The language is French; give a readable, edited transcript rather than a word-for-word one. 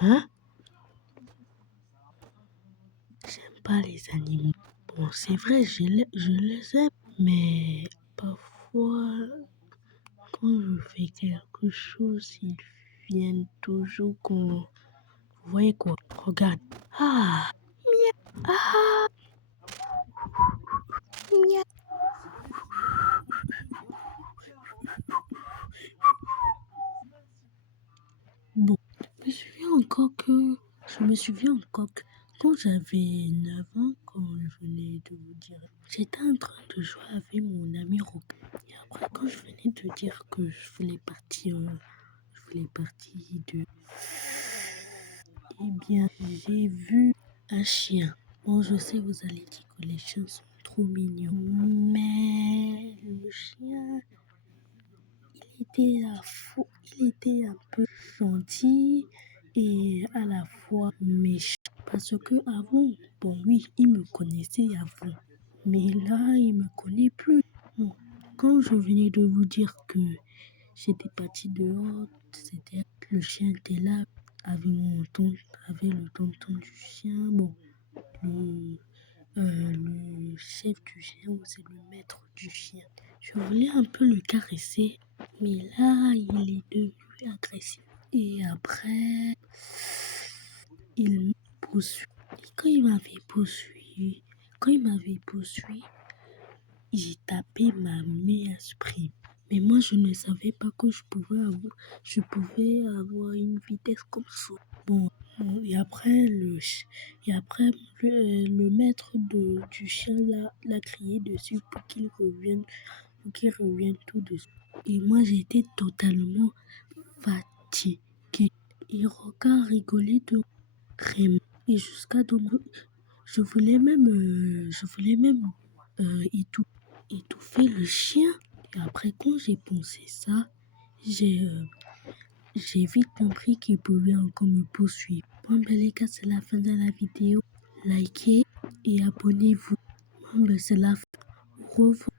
Hein? J'aime pas les animaux. Bon, c'est vrai, je les aime, mais parfois, quand je fais quelque chose, ils viennent toujours qu'on... Vous voyez quoi? Regarde. Ah! Ah! Miaou. Bon, je me souviens encore que quand j'avais 9 ans, comme je venais de vous dire, j'étais en train de jouer avec mon ami Rock. Et après, quand je venais de dire que je voulais partir de... Eh bien, j'ai vu un chien. Bon, je sais, vous allez dire que les chiens sont trop mignons. Mais le chien, il était un peu gentil et à la fois méchant. Parce que avant, bon oui, il me connaissait avant. Mais là, il me connaît plus. Bon, quand je venais de vous dire que j'étais partie dehors, c'était le chien était là avec le tonton du chien. Bon, le, le chef du chien ou c'est le maître du chien. Je voulais un peu le caresser, mais là, il est devenu agressif. Et après, il m'a poursuivi. Et quand il m'avait poursuivi, j'ai tapé ma meilleure sprint. Mais moi, je ne savais pas que je pouvais avoir une vitesse comme ça. Bon, et après, le maître du chien l'a crié dessus pour qu'il revienne tout de suite. Et moi, j'étais totalement fatiguée. Et Roca rigolait de vraiment. Et jusqu'à demain, je voulais même étouffer le chien. Et après, quand j'ai pensé ça, j'ai euh, j'ai vite compris qu'il pouvait encore me poursuivre. Bon, ben les gars, c'est la fin de la vidéo. Likez et abonnez-vous. Bon, ben c'est la fin. Au revoir.